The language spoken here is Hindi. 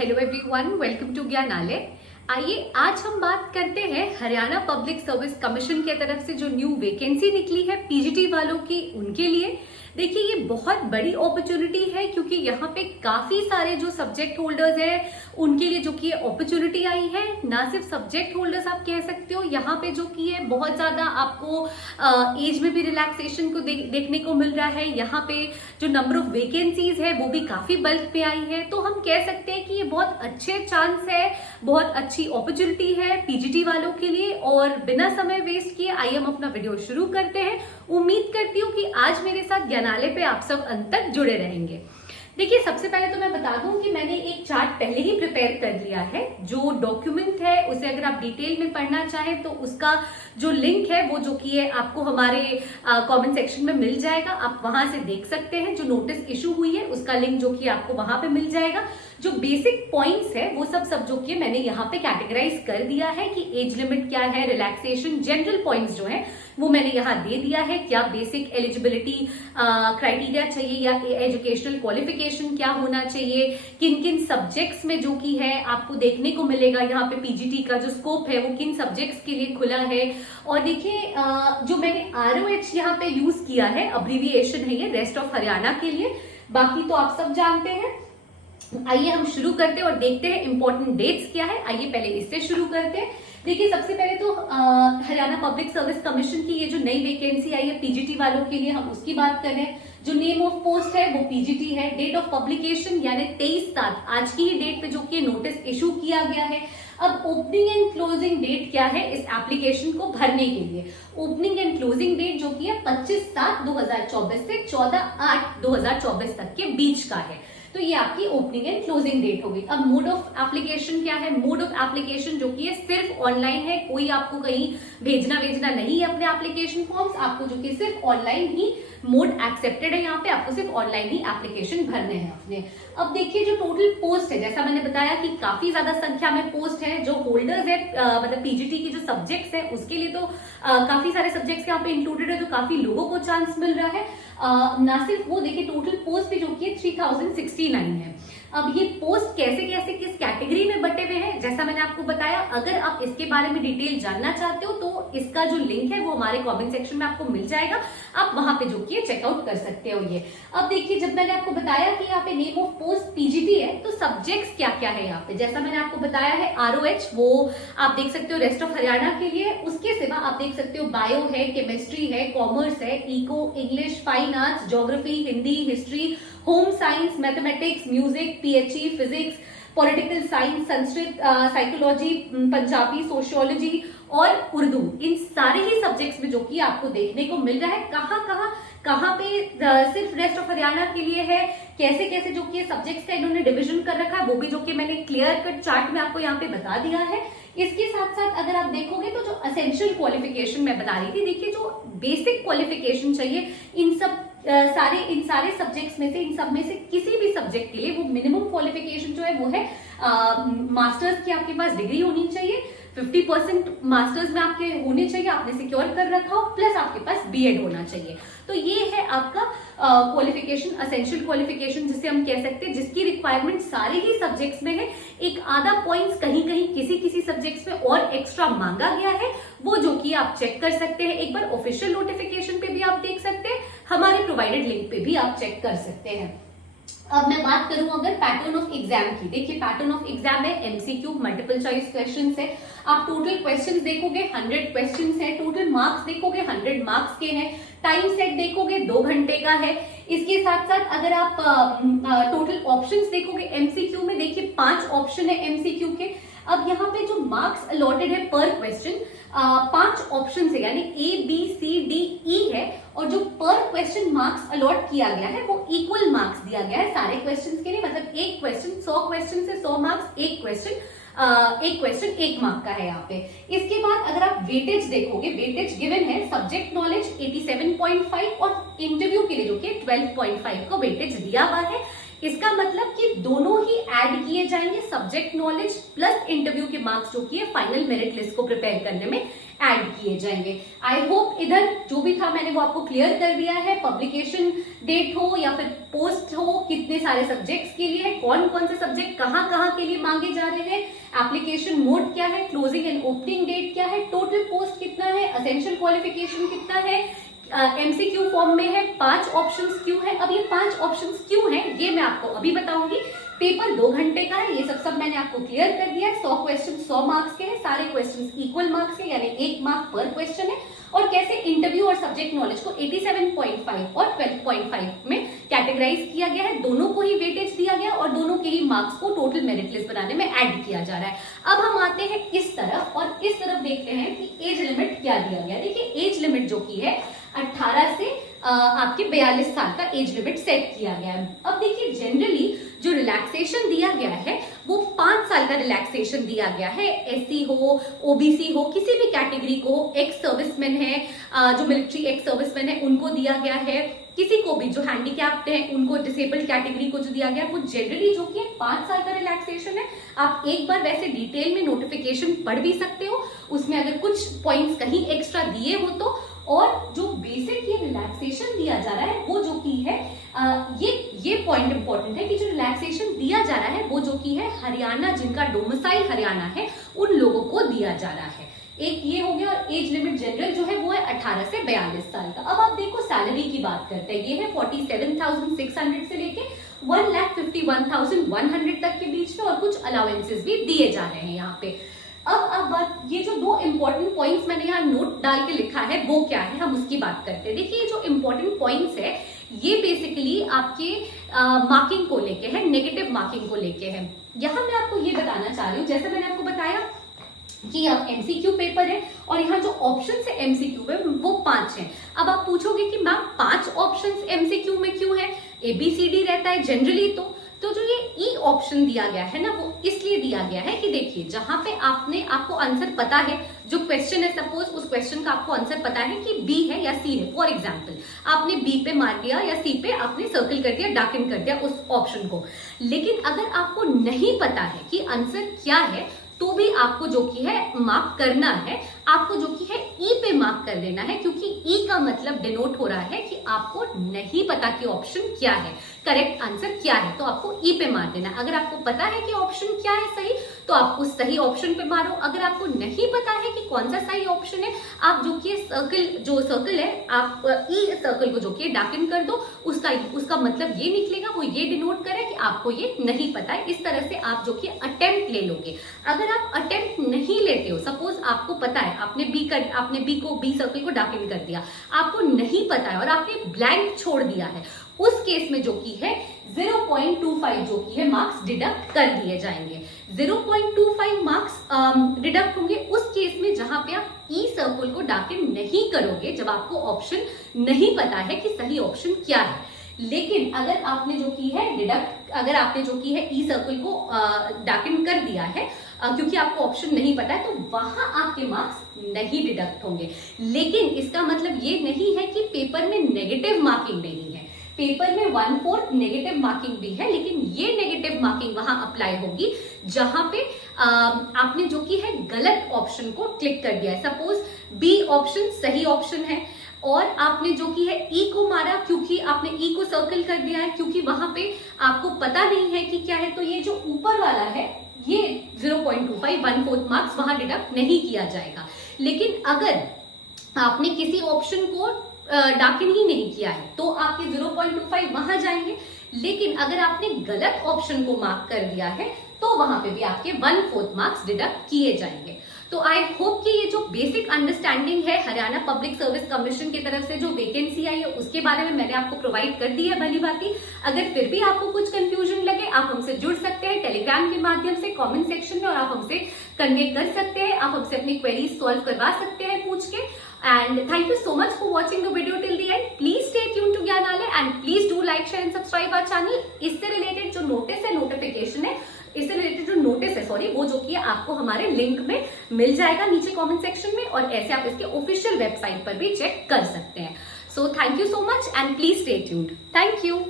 Hello everyone, welcome to Gyanalaya. आइए आज हम बात करते हैं हरियाणा पब्लिक सर्विस कमीशन की तरफ से जो न्यू वैकेंसी निकली है पीजीटी वालों की, उनके लिए। देखिए ये बहुत बड़ी अपॉर्चुनिटी है क्योंकि यहाँ पे काफी सारे जो सब्जेक्ट होल्डर्स हैं उनके लिए जो कि अपॉर्चुनिटी आई है। ना सिर्फ सब्जेक्ट होल्डर्स आप कह सकते हो, यहाँ पे जो कि है बहुत ज्यादा आपको एज में भी रिलैक्सेशन को देखने को मिल रहा है। यहाँ पे जो नंबर ऑफ वैकेंसीज है वो भी काफी बल्क पे आई है। तो हम कह सकते हैं कि ये बहुत अच्छे चांस है, बहुत अच्छी अपॉर्चुनिटी है पीजीटी वालों के लिए। और बिना समय वेस्ट किए आइए हम अपना वीडियो शुरू करते हैं। उम्मीद करती हूँ कि आज मेरे साथ ज्ञानालय पे आप सब अंत तक जुड़े रहेंगे। देखिए सबसे पहले तो मैं बता दूं कि मैंने एक चार्ट पहले ही प्रिपेयर कर लिया है। जो डॉक्यूमेंट है उसे अगर आप डिटेल में पढ़ना चाहें तो उसका जो लिंक है वो जो कि है आपको हमारे कमेंट सेक्शन में मिल जाएगा, आप वहां से देख सकते हैं। जो नोटिस इशू हुई है उसका लिंक जो कि आपको वहां पे मिल जाएगा। जो बेसिक पॉइंट्स है वो सब जो कि मैंने यहाँ पे कैटेगराइज कर दिया है कि एज लिमिट क्या है, रिलैक्सेशन, जनरल पॉइंट्स जो है वो मैंने यहाँ दे दिया है। क्या बेसिक एलिजिबिलिटी क्राइटेरिया चाहिए या एजुकेशनल क्वालिफिकेशन क्या होना चाहिए, किन किन सब्जेक्ट्स में जो कि है आपको देखने को मिलेगा। यहाँ पे पीजीटी का जो स्कोप है वो किन सब्जेक्ट्स के लिए खुला है। और देखिए जो मैंने ROH यहाँ पे यूज किया है, अब्रीविएशन है ये रेस्ट ऑफ हरियाणा के लिए, बाकी तो आप सब जानते हैं। आइए हम शुरू करते हैं और देखते हैं इंपॉर्टेंट डेट्स क्या है। आइए पहले इससे शुरू करते हैं। देखिए सबसे पहले तो हरियाणा पब्लिक सर्विस कमीशन की ये जो नई वैकेंसी आई है पीजीटी वालों के लिए, हम उसकी बात कर रहे हैं। जो नेम ऑफ पोस्ट है वो पीजीटी है। डेट ऑफ पब्लिकेशन यानी 23/7 आज की ही डेट पे जो कि नोटिस इशू किया गया है। अब ओपनिंग एंड क्लोजिंग डेट क्या है इस एप्लीकेशन को भरने के लिए। ओपनिंग एंड क्लोजिंग डेट जो कि है 25/7/2024 से 14/8/2024 तक के बीच का है। तो ये आपकी ओपनिंग एंड क्लोजिंग डेट होगी। अब मोड ऑफ एप्लीकेशन क्या है। मोड ऑफ एप्लीकेशन जो कि है सिर्फ ऑनलाइन है, कोई आपको कहीं भेजना नहीं है अपने एप्लीकेशन फॉर्म्स, आपको जो कि सिर्फ ऑनलाइन ही मोड एक्सेप्टेड है। यहाँ पे आपको सिर्फ ऑनलाइन ही एप्लीकेशन भरने हैं अपने। अब देखिए जो टोटल पोस्ट है, जैसा मैंने बताया कि काफी ज्यादा संख्या में पोस्ट है। जो होल्डर्स है मतलब पीजीटी की जो सब्जेक्ट्स है उसके लिए तो काफी सारे सब्जेक्ट्स यहाँ पे इंक्लूडेड है, तो काफी लोगों को चांस मिल रहा है। ना सिर्फ वो, देखिए टोटल पोस्ट भी जो कि 3069 है। अब ये पोस्ट कैसे कैसे किस कैटेगरी में बटे हुए हैं जैसा मैंने आपको बताया। अगर आप इसके बारे में डिटेल जानना चाहते हो तो इसका जो लिंक है वो हमारे कमेंट सेक्शन में आपको मिल जाएगा, आप वहां पे जो कि चेकआउट कर सकते हो ये। अब देखिए जब मैंने आपको बताया कि यहाँ पे नेम ऑफ पोस्ट पीजीटी है तो सब्जेक्ट्स क्या क्या है यहाँ पे, जैसा मैंने आपको बताया है ROH वो आप देख सकते हो रेस्ट ऑफ हरियाणा के लिए। उसके सिवा आप देख सकते हो बायो है, केमिस्ट्री है, कॉमर्स है, eco, English, fine arts, geography, Hindi, history, home science, mathematics, music, PHE, physics, political science, Sanskrit, psychology, Punjabi, sociology और उर्दू, इन सारे ही सब्जेक्ट्स में जो कि आपको देखने को मिल रहा है। कहाँ पे सिर्फ रेस्ट ऑफ हरियाणा के लिए है, कैसे कैसे जो कि सब्जेक्ट्स का इन्होंने डिवीजन कर रखा है वो भी जो कि मैंने क्लियर कट चार्ट में आपको यहाँ पे बता दिया है। इसके साथ साथ अगर आप देखोगे तो जो असेंशियल क्वालिफिकेशन मैं बता रही थी, देखिए जो बेसिक क्वालिफिकेशन चाहिए इन सारे सब्जेक्ट्स में से, इन सब में से किसी भी सब्जेक्ट के लिए वो मिनिमम क्वालिफिकेशन जो है वो है मास्टर्स की आपके पास डिग्री होनी चाहिए। 50% मास्टर्स में आपके होने चाहिए, आपने सिक्योर कर रखा हो, प्लस आपके पास बीएड होना चाहिए। तो ये है आपका क्वालिफिकेशन, असेंशियल क्वालिफिकेशन जिसे हम कह सकते हैं, जिसकी रिक्वायरमेंट सारे ही सब्जेक्ट्स में है। एक आधा पॉइंट्स कहीं किसी सब्जेक्ट्स में और एक्स्ट्रा मांगा गया है, वो जो कि आप चेक कर सकते हैं। एक बार ऑफिशियल नोटिफिकेशन पे भी आप देख सकते हैं, हमारे प्रोवाइडेड लिंक पे भी आप चेक कर सकते हैं। अब मैं बात करूं अगर पैटर्न ऑफ एग्जाम की, देखिए पैटर्न ऑफ एग्जाम है MCQ, मल्टीपल चॉइस क्वेश्चंस है। आप टोटल क्वेश्चंस देखोगे 100 क्वेश्चंस है। टोटल मार्क्स देखोगे 100 मार्क्स के हैं। टाइम सेट देखोगे 2 घंटे का है। इसके साथ साथ अगर आप टोटल ऑप्शंस देखोगे MCQ में, देखिए 5 ऑप्शन है MCQ के। अब यहाँ पे जो मार्क्स अलॉटेड है पर क्वेश्चन 5 ऑप्शन है, यानी ABCDE है। और जो पर क्वेश्चन मार्क्स अलॉट किया गया है वो इक्वल मार्क्स दिया गया है सारे क्वेश्चंस के लिए। मतलब एक क्वेश्चन 100 क्वेश्चन से 100 मार्क्स, एक क्वेश्चन 1 मार्क का है यहाँ पे। इसके बाद अगर आप वेटेज देखोगे, वेटेज गिवन है सब्जेक्ट नॉलेज 87.5 और इंटरव्यू के लिए जो कि 12.5 को वेटेज दिया हुआ है। इसका मतलब कि दोनों ही ऐड किए जाएंगे, सब्जेक्ट नॉलेज प्लस इंटरव्यू के मार्क्स जो कि है फाइनल मेरिट लिस्ट को प्रिपेयर करने में ऐड किए जाएंगे। आई होप इधर जो भी था मैंने वो आपको क्लियर कर दिया है। पब्लिकेशन डेट हो या फिर पोस्ट हो, कितने सारे सब्जेक्ट्स के लिए है, कौन कौन से सब्जेक्ट कहाँ कहाँ के लिए मांगे जा रहे हैं, एप्लीकेशन मोड क्या है, क्लोजिंग एंड ओपनिंग डेट क्या है, टोटल पोस्ट कितना है, असेंशियल क्वालिफिकेशन कितना है, एमसीक्यू फॉर्म में है, 5 ऑप्शंस क्यों है। अब ये 5 ऑप्शंस क्यों है ये मैं आपको अभी बताऊंगी। पेपर 2 घंटे का है, ये सब मैंने आपको क्लियर कर दिया है। 100 क्वेश्चन 100 मार्क्स के हैं, सारे क्वेश्चंस इक्वल मार्क्स के, यानी 1 मार्क पर क्वेश्चन है। और कैसे इंटरव्यू और सब्जेक्ट नॉलेज को 87.5 और 12.5 में कैटेगराइज किया गया है, दोनों को ही वेटेज दिया गया और दोनों के ही मार्क्स को टोटल मेरिट लिस्ट बनाने में ऐड किया जा रहा है। अब हम आते हैं इस तरफ और इस तरफ देखते हैं कि एज लिमिट क्या दिया गया। देखिए एज लिमिट जो की है 18 से आपके 42 साल का एज लिमिट सेट किया गया है। अब देखिए जनरली जो रिलैक्सेशन दिया गया है वो 5 साल का रिलैक्सेशन दिया गया है। एससी हो, ओबीसी हो, किसी भी कैटेगरी को, एक्स सर्विसमैन है, जो मिलिट्री एक्स सर्विसमैन है उनको दिया गया है, किसी को भी जो हैंडीकैप्ड है उनको, डिसेबल्ड कैटेगरी को जो दिया गया वो जनरली जो कि 5 साल का रिलैक्सेशन है। आप एक बार वैसे डिटेल में नोटिफिकेशन पढ़ भी सकते हो, उसमें अगर कुछ पॉइंट्स कहीं एक्स्ट्रा दिए हो तो। और जो बेसिक ये रिलैक्सेशन दिया जा रहा है वो जो की है ये पॉइंट इंपॉर्टेंट है कि जो रिलैक्सेशन दिया जा रहा है वो जो की है हरियाणा, जिनका डोमिसाइल हरियाणा है उन लोगों को दिया जा रहा है। एक ये हो गया। और एज लिमिट जनरल जो है वो है 18 से 42 साल का। अब आप देखो सैलरी की बात करते हैं, ये है 47,600 से लेके 1,51,100 तक के बीच में, और कुछ अलाउंसेस भी दिए जा रहे हैं यहाँ पे। अब बात, ये जो 2 इंपॉर्टेंट पॉइंट्स मैंने यहाँ नोट डाल के लिखा है वो क्या है, हम उसकी बात करते हैं। देखिए जो इंपॉर्टेंट पॉइंट्स है ये बेसिकली आपके मार्किंग को लेके है, नेगेटिव मार्किंग को लेके है। यहाँ मैं आपको ये बताना चाह रही हूँ, जैसे मैंने आपको बताया कि अब एमसीक्यू पेपर है और यहाँ जो ऑप्शन है एमसीक्यू पे वो 5 है। अब आप पूछोगे कि मैम 5 ऑप्शंस एमसीक्यू में क्यों है, एबीसीडी रहता है जनरली। तो जो ये ई ऑप्शन दिया गया है ना वो इसलिए दिया गया है कि देखिए जहां पे आपको आंसर पता है, जो क्वेश्चन है सपोज उस क्वेश्चन का आपको आंसर पता है कि बी है या सी है, फॉर एग्जांपल आपने बी पे मार दिया या सी पे आपने सर्कल कर दिया, डार्कन कर दिया उस ऑप्शन को। लेकिन अगर आपको नहीं पता है कि आंसर क्या है तो भी आपको जो की है मार्क करना है, आपको जो की है ई पे मार्क कर देना है, क्योंकि ई का मतलब डिनोट हो रहा है कि आपको नहीं पता कि ऑप्शन क्या है, करेक्ट आंसर क्या है, तो आपको ई पे मार देना। अगर आपको पता है कि ऑप्शन क्या है सही तो आप उस सही ऑप्शन पे मारो। अगर आपको नहीं पता है कि कौन सा सही ऑप्शन है, आप जो कि सर्कल है आप ई सर्कल को जो कि डार्कन कर दो, उसका मतलब ये निकलेगा, वो ये डिनोट करे कि आपको ये नहीं पता है। इस तरह से आप जो कि अटेम्प्ट ले लोगे। अगर आप अटेम्प्ट नहीं लेते हो, सपोज आपको पता है आपने बी सर्कल को डार्कन कर दिया, आपको नहीं पता है और आपने ब्लैंक छोड़ दिया है, उस केस में जो की है 0.25 जो की है मार्क्स डिडक्ट कर दिए जाएंगे। 0.25 मार्क्स डिडक्ट होंगे उस केस में जहां पे आप ई सर्कल को डार्कन नहीं करोगे, जब आपको ऑप्शन नहीं पता है कि सही ऑप्शन क्या है। लेकिन अगर आपने जो की है ई सर्कल को डार्कन कर दिया है क्योंकि आपको ऑप्शन नहीं पता है, तो वहां आपके मार्क्स नहीं डिडक्ट होंगे। लेकिन इसका मतलब ये नहीं है कि पेपर में नेगेटिव मार्किंग नहीं है। पेपर में 1/4 नेगेटिव मार्किंग भी है, लेकिन ये नेगेटिव मार्किंग वहां अप्लाई होगी जहां पे आपने जो की है गलत ऑप्शन को क्लिक कर दिया है। सपोज बी ऑप्शन सही ऑप्शन है और आपने जो की है ई को मारा, क्योंकि आपने ई को सर्कल कर दिया है, क्योंकि वहां पे आपको पता नहीं है कि क्या है, तो ये जो ऊपर वाला है ये 0.25 1/4 मार्क्स वहां डिडक्ट नहीं किया जाएगा। लेकिन अगर आपने किसी ऑप्शन को डार्कन ही नहीं किया है तो आपके 0.25 वहां जाएंगे। लेकिन अगर आपने गलत ऑप्शन को मार्क कर दिया है तो वहां पे भी आपके 1/4 मार्क्स डिडक्ट किए जाएंगे। तो आई होप कि ये जो बेसिक अंडरस्टैंडिंग है हरियाणा पब्लिक सर्विस कमीशन की तरफ से जो वैकेंसी आई है उसके बारे में मैंने आपको प्रोवाइड कर दी है भली भांति। अगर फिर भी आपको कुछ कंफ्यूजन लगे आप हमसे जुड़ सकते हैं टेलीग्राम के माध्यम से, कमेंट सेक्शन में, और आप हमसे कन्वे कर सकते हैं, आप हमसे अपनी क्वेरीज सॉल्व करवा सकते हैं पूछ के। And thank you so much for watching the video till the end. Please stay tuned to ज्ञानालय and please do like, share and subscribe our channel. इससे रिलेटेड जो नोटिस है, नोटिफिकेशन है, इससे रिलेटेड जो नोटिस है सॉरी, वो जो कि आपको हमारे लिंक में मिल जाएगा नीचे कमेंट सेक्शन में, और ऐसे आप इसके ऑफिशियल वेबसाइट पर भी चेक कर सकते हैं। So thank you so much and please stay tuned. Thank you.